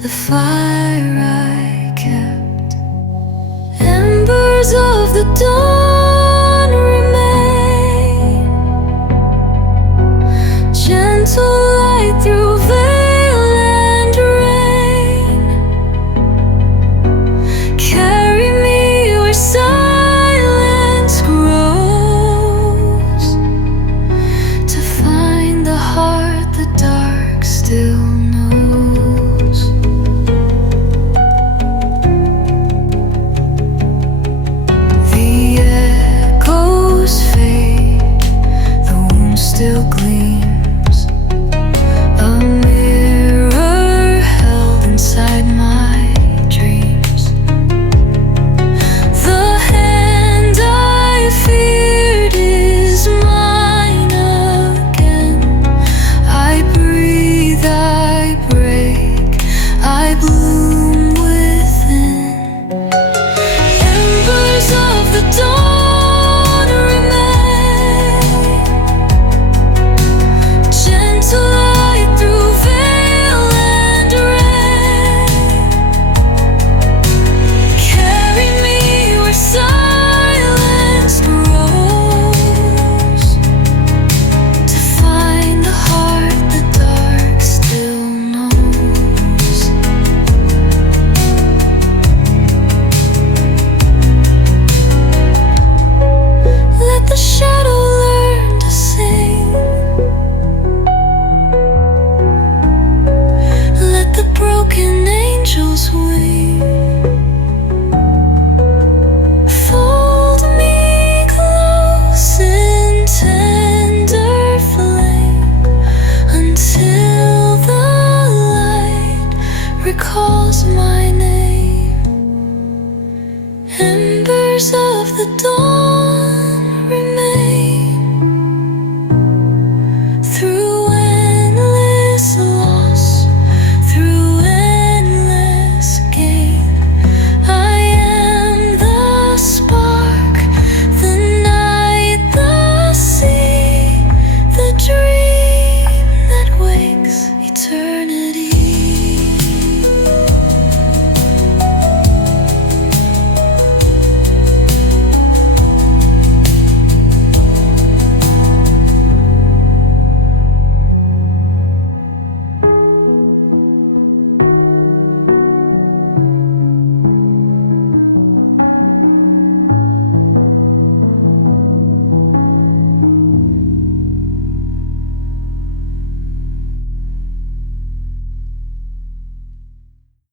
the fire I kept. Embers of the dawn remain, gentle light through veil and rain. Carry me where silence grows, to find the heart the dark still knows. The echoes fade, the wound still gleams, a mirror held inside my dreams. The hand I feared is mine again. I breathe, I break, I bloom within. Embers of the dawn remain, gentle light through veil and rain. Carry me where silence grows, to find the heart the dark still knows. Let the shadow learn to sing, let the broken angels wing. Fold me close in tender flame, until the light recalls my